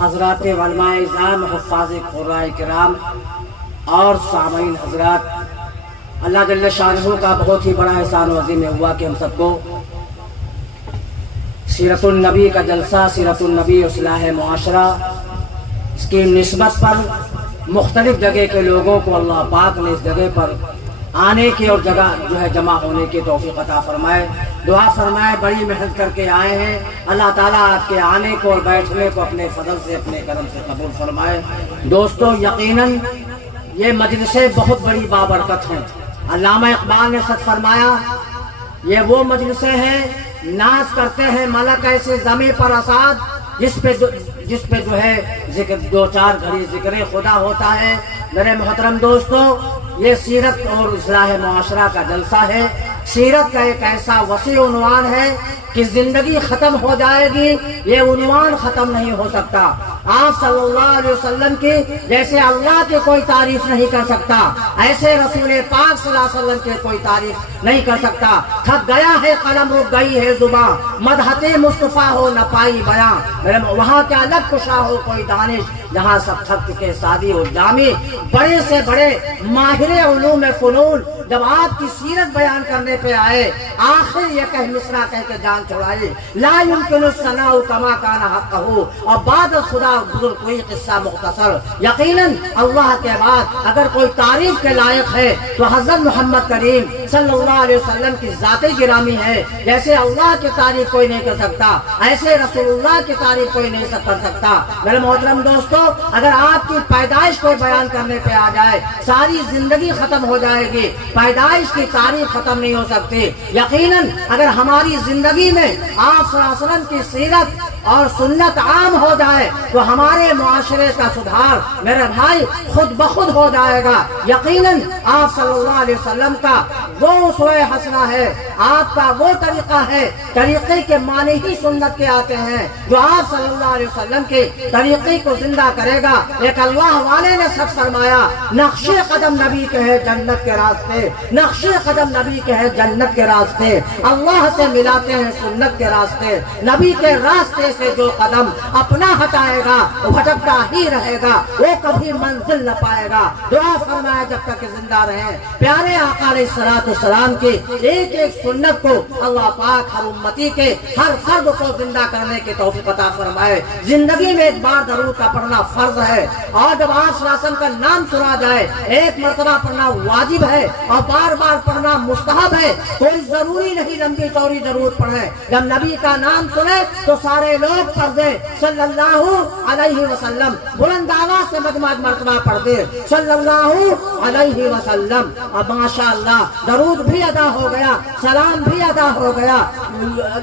حضرات علماء اعظام، حفاظ قرآن کرام اور سامعین حضرات، اللہ جل شانہ کا بہت ہی بڑا احسان و عظیم ہوا کہ ہم سب کو سیرت النبی کا جلسہ، سیرت النبی اصلاح معاشرہ، اس کی نسبت پر مختلف جگہ کے لوگوں کو اللہ پاک نے اس جگہ پر آنے کی اور جگہ جو ہے جمع ہونے کی توفیق عطا فرمائے۔ دعا فرمائے، بڑی محنت کر کے آئے ہیں، اللہ تعالیٰ آپ کے آنے کو اور بیٹھنے کو اپنے فضل سے، اپنے کرم سے قبول فرمائے۔ دوستو، یقیناً یہ مجلسیں بہت بڑی بابرکت ہیں۔ علامہ اقبال نے سچ فرمایا، یہ وہ مجلسیں ہیں، ناز کرتے ہیں ملک ایسے زمیں پر اساد، جس پہ جو ہے ذکر دو چار گھڑی ذکر خدا ہوتا ہے۔ میرے محترم دوستو، یہ سیرت اور اصلاح معاشرہ کا جلسہ ہے۔ سیرت کا ایک ایسا وسیع عنوان ہے کہ زندگی ختم ہو جائے گی، یہ عنوان ختم نہیں ہو سکتا۔ آپ صلی اللہ علیہ وسلم کی جیسے اللہ کی کوئی تعریف نہیں کر سکتا، ایسے رسول پاک صلی اللہ علیہ وسلم کی کوئی تعریف نہیں کر سکتا۔ تھک گیا ہے قلم، رک گئی ہے زباں، مدحت مصطفیٰ ہو نہ پائی بیاں، وہاں کیا لب کشا ہو کوئی دانش، جہاں سب تھک چکے سادی اور جامی۔ بڑے سے بڑے ماہر علوم فنون جب آپ کی سیرت بیان کرنے پہ آئے، آخر یہ کہہ مصرع کہہ کے جان چھڑائی، لا يمكن الثناء كما كان حقه، اور بعد خدا بزرگ کوئی قصہ مختصر۔ یقیناً اللہ کے بعد اگر کوئی تعریف کے لائق ہے تو حضرت محمد کریم صلی اللہ علیہ وسلم کی ذات گرامی ہے۔ جیسے اللہ کی تعریف کوئی نہیں کر سکتا، ایسے رسول اللہ کی تعریف کوئی نہیں کر سکتا۔ میرے محترم دوستو، اگر آپ کی پیدائش کو بیان کرنے پہ آ جائے، ساری زندگی ختم ہو جائے گی، پیدائش کی تاریخ ختم نہیں ہو سکتی۔ یقیناً اگر ہماری زندگی میں آپ صلی اللہ علیہ وسلم کی سیرت اور سنت عام ہو جائے تو ہمارے معاشرے کا سدھار میرے بھائی خود بخود ہو جائے گا۔ یقیناً آپ صلی اللہ علیہ وسلم کا وہ اسوہ حسنہ ہے، آپ کا وہ طریقہ ہے، طریقے کے معنی ہی سنت کے آتے ہیں، جو آپ صلی اللہ علیہ وسلم کے طریقے کو زندہ کرے گا۔ ایک اللہ والے نے سچ فرمایا، نقش قدم نبی کے ہے جنت کے راستے، نقش قدم نبی کے ہے جنت کے راستے، اللہ سے ملاتے ہیں سنت کے راستے۔ نبی کے راستے سے جو قدم اپنا ہٹائے گا وہ بھٹکتا ہی رہے گا، وہ کبھی منزل نہ پائے گا۔ دعا فرمایا جب تک زندہ رہے پیارے آقا علیہ الصلوۃ والسلام کی ایک ایک سنت کو اللہ پاک ہر امتی کے ہر فرد کو زندہ کرنے کی توفیق عطا فرمائے۔ زندگی میں ایک بار درود کا پڑھنا فرض ہے، اور جب آپ صلی اللہ علیہ وسلم کا نام سنا جائے ایک مرتبہ پڑھنا واجب ہے، اور بار بار پڑھنا مستحب ہے۔ کوئی ضروری نہیں لمبی چوڑی درود پڑھے، جب نبی کا نام سنے تو سارے لوگ پڑھ دیں صلی اللہ علیہ وسلم، بلند آواز سے مجموعہ مرتبہ پڑھ دیں صلی اللہ علیہ وسلم، اور ماشاء اللہ درود بھی ادا ہو گیا، سلام بھی ادا ہو گیا۔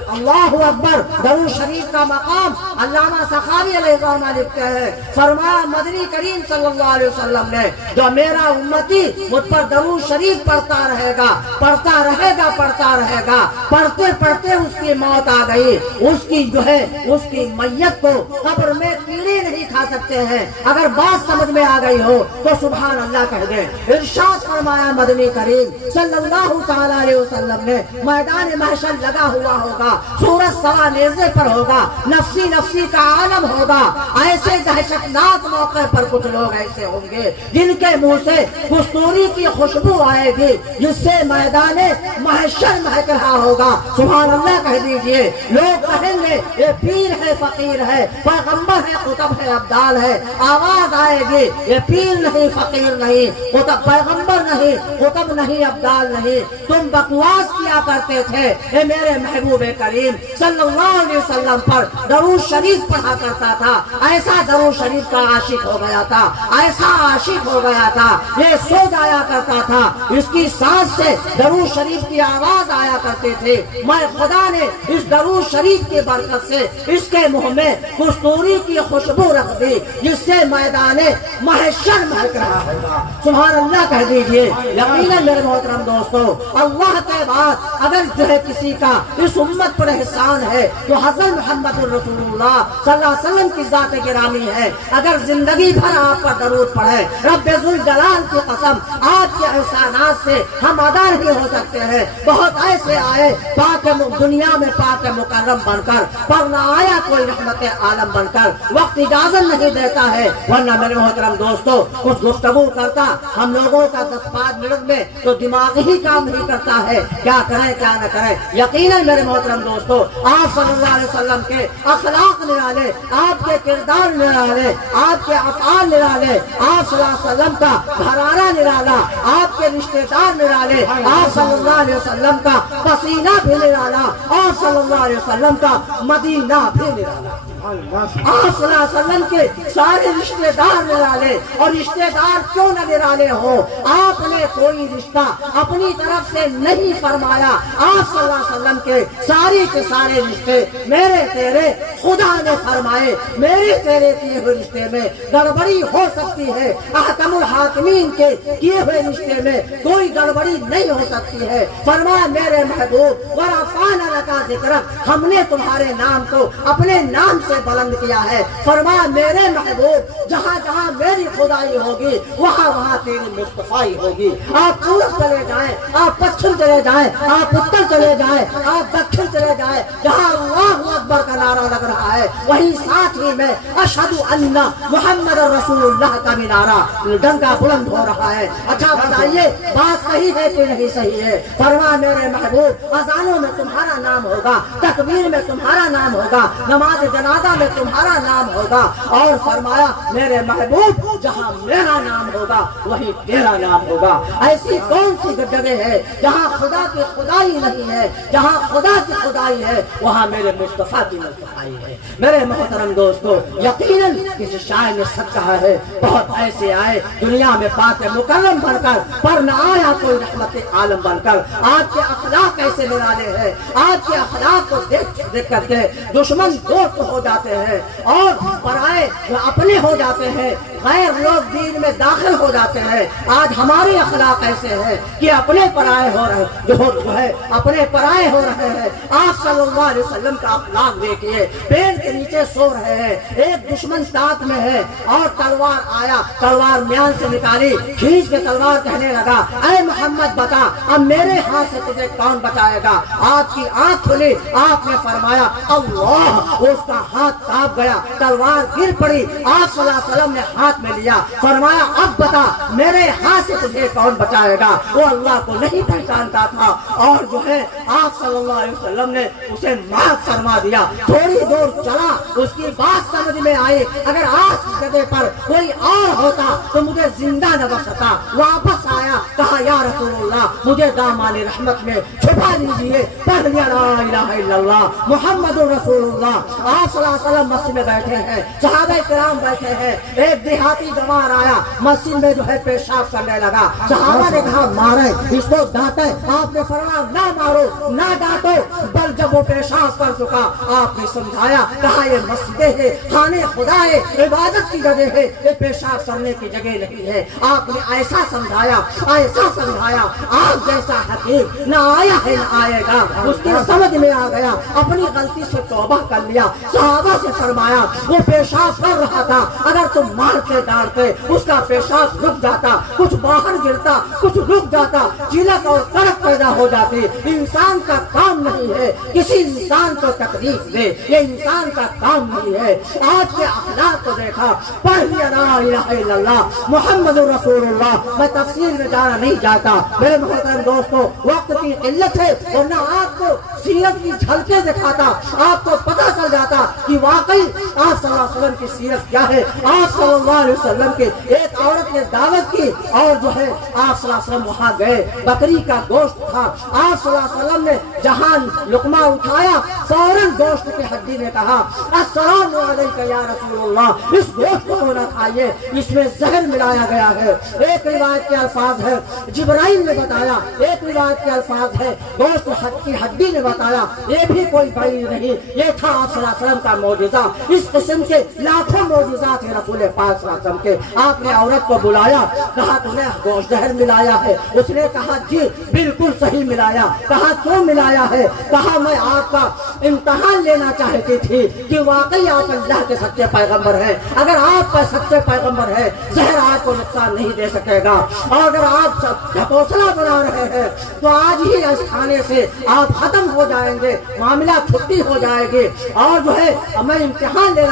اللہ اکبر، درود شریف کا مقام علامہ سخاوی علیہ السلام لکھتے ہیں، فرمایا مدنی کریم صلی اللہ علیہ وسلم نے، جو میرا امتی مجھ پر درود شریف پڑھتا رہے گا، پڑھتا رہے گا، پڑھتا رہے گا، پڑھتے پڑھتے اس کی موت آ گئی، اس کی جو ہے اس کی میت کو قبر میں کیڑے نہیں کھا سکتے ہیں۔ اگر بات سمجھ میں آ گئی ہو تو سبحان اللہ کہہ دیں۔ ارشاد فرمایا مدنی کریم صلی اللہ تعالی علیہ وسلم نے، میدان محشر لگا ہوا ہوگا، سورج سوا نیزے پر ہوگا، نفسی نفسی کا عالم ہوگا، ایسے دہشتناک موقع پر کچھ لوگ ایسے ہوں گے جن کے منہ سے کستوری کی خوشبو آئے گی، جس سے میدان محشر مہک رہا ہوگا۔ سبحان اللہ کہہ دیجئے۔ لوگ کہیں گے یہ پیر ہے، فقیر ہے، پیغمبر ہے، قطب ہے، ابدال ہے۔ آواز آئے گی یہ پیر نہیں، فقیر نہیں، قطب پیغمبر نہیں، قطب نہیں، ابدال نہیں، تم بکواس کیا کرتے تھے۔ اے میرے محبوب کریم صلی اللہ علیہ وسلم پر درود شریف پڑھا کرتا تھا، ایسا درود شریف کا عاشق ہو گیا تھا، ایسا عاشق ہو گیا تھا، یہ سو جایا کرتا تھا، اس کی سانس سے درود شریف کی آواز آیا کرتے تھے۔ میں خدا نے اس درود شریف کی برکت سے اس کے منہ میں کستوری کی خوشبو رکھ دی، جس سے میدان محشر مہک رہا ہوگا۔ سبحان اللہ کہہ دیجئے۔ یقیناً میرے محترم دوستو، اللہ کے بعد اگر جو ہے کسی کا اس امت پر احسان ہے تو حضرت محمد الرسول اللہ صلی اللہ علیہ وسلم کی ذات گرامی ہے۔ اگر زندگی بھر آپ پر درود پڑھے، رب ذوالجلال کی قسم آپ کے احسانات سے ہم ادا نہیں ہو سکتے ہیں۔ بہت ایسے آئے پاک دنیا میں، پاک مکرم بن کر، پر نہ آیا کوئی رحمت عالم بن کر۔ وقت اجازت نہیں دیتا ہے، ورنہ میرے محترم دوستو کچھ گفتگو کرتا ہم لوگوں کا 10-5 منٹ میں تو دماغ ہی کام نہیں کرتا ہے، کیا کریں کیا نہ کریں۔ یقیناً میرے محترم دوستو آپ صلی اللہ علیہ وسلم کے اخلاق نرالے، آپ کے کردار نرالے، آپ کے افعال نرالے، آپ صلی اللہ علیہ وسلم کا گھرانہ نرالا، آپ کے رشتے دار نرالے، آپ صلی اللہ علیہ وسلم کا پسینہ بھی نرالا، اور صلی اللہ علیہ وسلم کا مدینہ بھی نرالا۔ آپ صلی اللہ علیہ وسلم کے سارے رشتے دار نرالے، اور رشتے دار کیوں نہ نرالے ہو، آپ نے کوئی رشتہ اپنی طرف سے نہیں فرمایا۔ آپ صلی اللہ علیہ وسلم کے سارے رشتے میرے تیرے خدا نے فرمائے۔ میرے تیرے کیے ہوئے رشتے میں گڑبڑی ہو سکتی ہے، احکم الحاکمین کے کیے ہوئے رشتے میں کوئی گڑبڑی نہیں ہو سکتی ہے۔ فرمایا میرے محبوب ورفعنا لک ذکرک، ہم نے تمہارے نام کو اپنے نام سے بلند کیا ہے۔ فرمایا میرے محبوب جہاں جہاں میری خدائی ہوگی وہاں وہاں تیری مصطفائی ہوگی۔ آپ پورب چلے جائیں، آپ پچھم چلے جائیں، آپ اتر چلے جائیں، آپ دکھن چلے جائیں، جہاں اللہ اکبر کا نعرہ لگ رہا ہے وہیں ساتھ ہی میں اشہد ان محمد رسول اللہ کا بھی نعرہ ڈنکا بلند ہو رہا ہے۔ اچھا بتائیے بات صحیح ہے کہ نہیں صحیح ہے؟ فرمایا میرے محبوب اذانوں میں تمہارا نام ہوگا، تکبیر میں تمہارا نام ہوگا، نماز جنازہ میں تمہارا نام ہوگا، اور فرمایا میرے محبوب جہاں میرا نام ہوگا وہیں تیرا نام ہوگا۔ ایسی کون سی جگہ ہے جہاں خدا کی خدائی نہیں ہے؟ جہاں خدا کی خدائی ہے وہاں میرے مصطفیٰ کی مصطفیٰ ہے۔ میرے محترم دوستو یقیناً کسی شاعر نے سچ کہا ہے، بہت ایسے آئے دنیا میں پاک مکرم بن کر، پر نہ آیا کوئی رحمت عالم بن کر۔ آج کے اخلاق ایسے نرالے ہیں، آج کے اخلاق کو دیکھ کر کے دشمن دوست ہو جاتے ہیں، اور پرائے وہ اپنے ہو جاتے ہیں، غیر لوگ دین میں داخل ہو جاتے ہیں۔ آج ہمارے اخلاق ایسے ہیں کہ اپنے پرائے ہو رہے جو ہے اپنے پرائے ہو رہے ہیں۔ آپ صلی اللہ علیہ وسلم کا اخلاق دیکھیے، پیڑ کے نیچے سو رہے ہیں، ایک دشمن ساتھ میں ہے اور تلوار آیا، تلوار میان سے نکالی، کھینچ کے تلوار کہنے لگا اے محمد بتا اب میرے ہاتھ سے تجھے کون بچائے گا؟ آپ کی آنکھ کھلی، آپ نے فرمایا اللہ، اس کا ہاتھ کانپ گیا، تلوار گر پڑی، آپ صلی اللہ علیہ وسلم نے ہاتھ میں لیا، فرمایا اب بتا میرے ہاتھ سے تجھے کون بچائے گا؟ وہ اللہ کو نہیں پہچانتا تھا، اور جو ہے آپ صلی اللہ علیہ وسلم نے اسے معاف فرما دیا۔ تھوڑی دور چلا، اس کی بات سمجھ میں آئی، اگر آج کی جگہ پر کوئی اور ہوتا تو مجھے زندہ نہ بچتا۔ واپس آیا، کہا یا رسول اللہ مجھے دامان رحمت میں چھپا لیجیے، پڑھ لیا لا الہ الا اللہ محمد رسول اللہ۔ آپ صلی اللہ علیہ وسلم مسجد میں بیٹھے ہیں، صحابہ کرام بیٹھے ہیں، ایک دیہاتی جوان آیا مسجد میں جو ہے پیشاب کرنے لگا، صحابہ نے کہا مارے اس کو ڈانٹے، آپ نے فرمایا نہ مارو نہ ڈانٹو، بل جب وہ پیشاب کر چکا آپ نے سمجھایا، کہا یہ مسجد ہے، خانے خدا ہے، عبادت کی جگہ ہے، یہ پیشاب کرنے کی جگہ نہیں ہے۔ آپ نے ایسا سمجھایا آپ جیسا حکیم نہ آیا ہے نہ آئے گا۔ اس کی سمجھ میں آ گیا، اپنی غلطی سے توبہ کر لیا۔ صحابہ سے فرمایا وہ پیشاب کر رہا تھا، اگر تم مارتے ڈانٹتے اس کا پیشاب رک جاتا، کچھ باہر گرتا کچھ رک جاتا، چلک اور کڑک پیدا ہو جاتی۔ انسان کا کام نہیں ہے کسی انسان کو تکلیف دے، یہ انسان کا کام نہیں ہے۔ آج کے اخلاق کو دیکھا، پڑھ لیا لا الہ الا اللہ محمد رسول اللہ۔ میں تفصیل میں جانا نہیں چاہتا میرے محترم دوستو، وقت کی قلت ہے، ورنہ آپ کو سیرت کی جھلکیں دکھاتا، آپ کو پتہ چل جاتا کہ واقعی آپ صلی اللہ علیہ وسلم کی سیرت کیا ہے۔ آپ صلی اللہ علیہ وسلم کے ایک عورت نے دعوت کی، اور جو ہے آپ صلی اللہ علیہ وسلم وہاں گئے، بکری کا گوشت تھا، آپ صلی اللہ علیہ وسلم نے جہاں لقمہ اٹھایا فوراً گوشت کی ہڈی نے کہا السلام علیکم یا رسول اللہ، اس گوشت کو نہ کھائیے، اس میں زہر ملایا گیا ہے۔ ایک روایت کے الفاظ ہے جبرائیل نے بتایا، ایک روایت کے الفاظ ہے گوشت کی ہڈی نے بتایا، یہ بھی کوئی بعید نہیں، یہ تھا آپ صلی اللہ علیہ وسلم کا معجزہ۔ اس قسم کے لاکھوں معجزات ہیں رسول پاک صلی اللہ علیہ وسلم کے۔ آپ نے عورت عورت کو بلایا, کہا تم نے گوشت زہر ملایا ہے؟ اس نے کہا جی بالکل صحیح ملایا. کہا کیوں ملایا ہے؟ کہا میں آپ کا امتحان لینا چاہتی تھی کہ واقعی آپ اللہ کے سچے پیغمبر ہیں. اگر آپ کا سچے پیغمبر ہے زہر آپ کو نقصان نہیں دے سکے گا, اور اگر آپ ڈھکوسلا بنا رہے ہیں تو آج ہی اس کھانے سے آپ ختم ہو جائیں گے, معاملہ چھٹی ہو جائے گی. اور جو ہے میں امتحان لے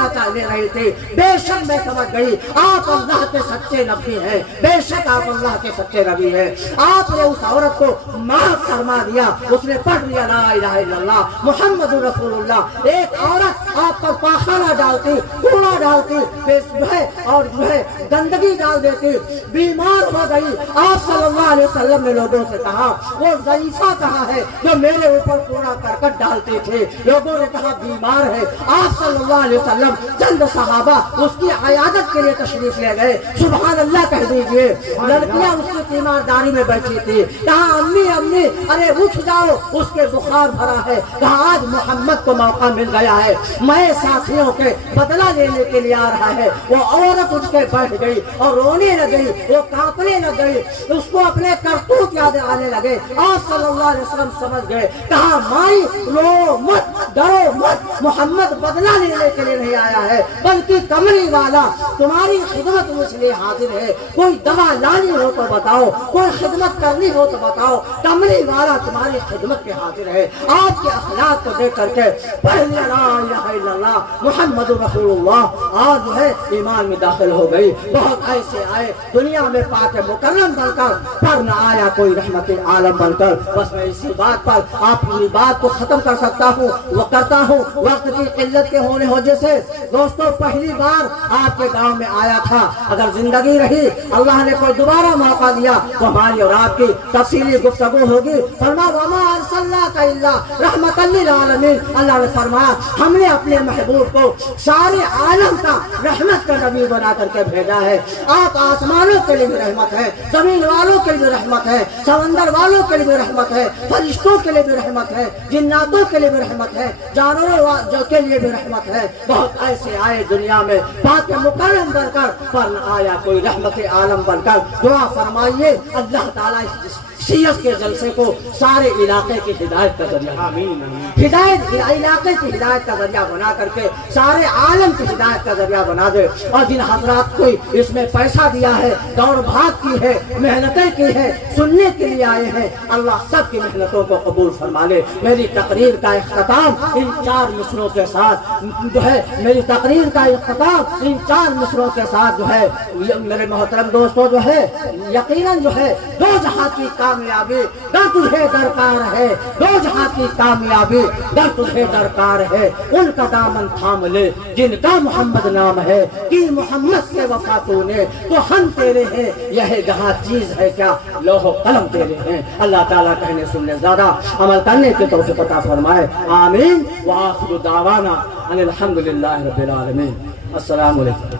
رہی تھی. بے شک میں سمجھ گئی آپ اللہ کے سچے نبی ہیں, بے شک آپ اللہ کے سچے نبی ہیں. آپ نے اس عورت کو معاف فرما دیا, اس نے پڑھ لیا لا الہ الا اللہ محمد رسول اللہ. ایک عورت آپ پر پاخانہ ڈالتی, کوڑا ڈالتی, جو ہے اور جو ہے گندگی ڈال دیتی, بیمار ہو گئی. آپ صلی اللہ علیہ وسلم نے لوگوں سے کہا وہ ضعیفہ کہاں ہے جو میرے اوپر کوڑا کرکٹ ڈالتی تھی؟ لوگوں نے کہا بیمار ہے. آپ صلی اللہ علیہ وسلم چند صحابہ اس کی عیادت کے لیے تشریف لے گئے. سبحان اللہ کہہ دیجئے. لڑکیاں اس کی تیمارداری میں بیٹھی تھی. کہا امی امی ارے اٹھ جاؤ, اس کے بخار بھرا ہے. کہا آج محمد کو موقع مل گیا ہے, میں ساتھیوں کے بدلہ لینے کے لیے آ رہا ہے. وہ عورت اٹھ کے بیٹھ گئی اور رونے لگی, وہ کانپنے لگ گئی, اس کو اپنے کرتوت یاد آنے لگے. آپ صلی اللہ علیہ وسلم سمجھ گئے. کہا مائی رو مت, ڈرو مت, محمد بدلہ لینے کے لیے نہیں آیا ہے بلکہ کملی والا تمہاری خدمت میں اس لیے حاضر ہے. کوئی دوا لانی ہو تو بتاؤ, کوئی خدمت کرنی ہو تو بتاؤ, کملی والا تمہاری خدمت کے حاضر ہے. آپ کے اخلاق کو دیکھ کر کے پڑھ لیا لا الہ الا اللہ محمد رسول اللہ, اور جو ہے ایمان میں داخل ہو گئی. بہت ایسے آئے دنیا میں پاک مکرم بن کر, پر نہ آیا کوئی رحمت عالم بن کر. بس میں اسی بات پر آپ کی بات کو ختم کر سکتا ہوں, وہ کرتا ہوں وقت کی قلت کے ہونے وجہ سے. دوستوں پہلی بار آپ کے گاؤں میں آیا تھا, اگر زندگی رہی اللہ نے کوئی دوبارہ موقع دیا تو ہماری اور آپ کی تفصیلی گفتگو ہوگی. فرما وما ارسلناک الا رحمۃ للعالمین. اللہ نے فرمایا ہم نے اپنے محبوب کو سارے عالم کا رحمت کا نبی بنا کر کے بھیجا ہے. آپ آسمانوں کے لیے بھی رحمت ہے, زمین والوں کے لیے بھی رحمت ہے, سمندر والوں کے لیے بھی رحمت ہے, فرشتوں کے لیے بھی رحمت ہے, جناتوں کے لیے بھی رحمت ہے, جانوروں کے لیے بھی رحمت ہے. بہت ایسے آئے دنیا میں پاک مکرم بن کر, پر نہ آیا کوئی رحمت عالم بن کر. دعا فرمائیے اللہ تعالیٰ شیعت کے جلسے کو سارے علاقے کی ہدایت کا ذریعہ, ہدایت علاقے کی ہدایت کا ذریعہ بنا کر کے سارے عالم کی ہدایت کا ذریعہ بنا دے. اور جن حضرات کو اس میں پیسہ دیا ہے, دوڑ بھاگ کی ہے, محنتیں کی ہے, سننے کے لیے آئے ہیں, اللہ سب کی محنتوں کو قبول فرما لے. میری تقریر کا اختتام ان 4 مصروں کے ساتھ جو ہے, میری تقریر کا اختتام ان 4 مصروں کے ساتھ جو ہے. میرے محترم دوستوں جو ہے یقیناً جو ہے دو جہاں کی کامیابی در تجھے درکار ہے, دو جہاں کی کامیابی در تجھے درکار ہے. ان کا دامن تھام لے جن کا محمد نام ہے, کہ محمد سے وفا تو نے تو ہم تیرے ہیں, یہ جہاں چیز ہے کیا لوح و قلم تیرے ہیں. اللہ تعالیٰ کہنے سننے زیادہ عمل کرنے کی توفیق عطا فرمائے. آمین. وآخر دعوانا ان الحمد للہ رب العالمین. السلام علیکم.